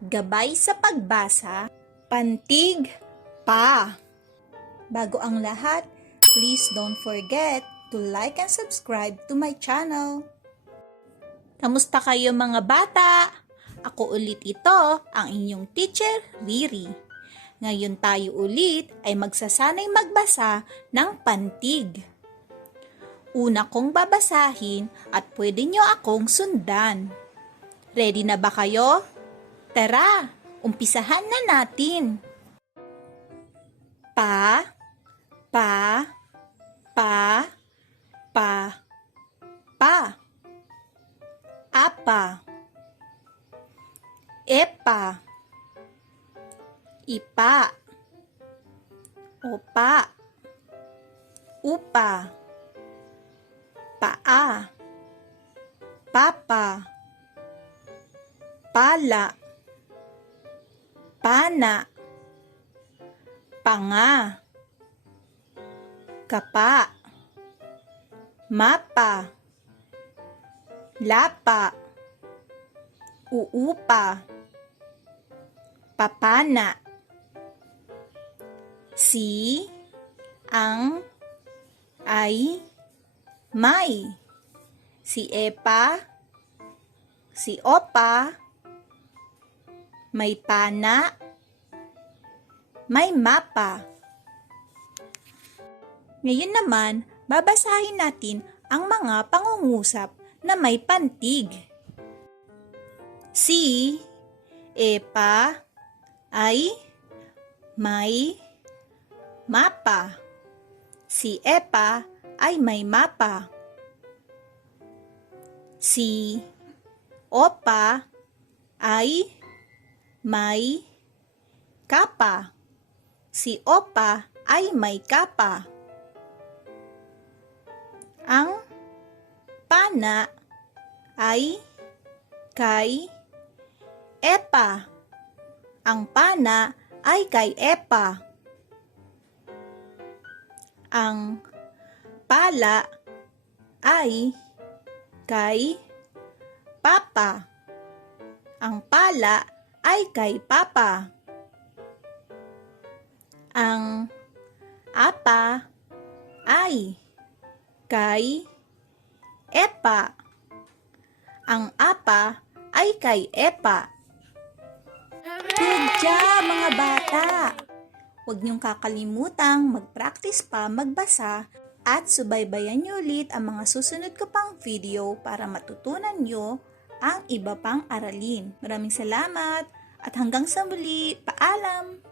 gabay sa pagbasa, pantig pa. Bago ang lahat, please don't forget to like and subscribe to my channel. Kamusta kayo mga bata? Ako ulit ito, ang inyong teacher, Riri. Ngayon tayo ulit ay magsasanay magbasa ng pantig. Una kong babasahin at pwede nyo akong sundan. Ready na ba kayo? Tara, umpisahan na natin. Pa, pa, pa, pa, pa. Apa, epa, ipa, opa, upa, paa, papa, pala, pana, panga, kapa, mapa, lapa, uupa, papana, si, ang, ay, may, si Epa, si Opa, may pana, may mapa. Ngayon naman, babasahin natin ang mga pangungusap na may pantig. Si, Epa, ay, may, mapa. Si Epa ay may mapa. Si Opa ay may kapa. Si Opa ay may kapa. Ang pana ay kay Epa. Ang pana ay kay Epa. Ang pala ay kay Papa. Ang pala ay kay Papa. Ang apa ay kay Epa. Ang apa ay kay Epa. Good job mga bata! Huwag niyong kakalimutang mag-practice pa magbasa at subaybayan niyo ulit ang mga susunod ko pang video para matutunan niyo ang iba pang aralin. Maraming salamat at hanggang sa muli, paalam!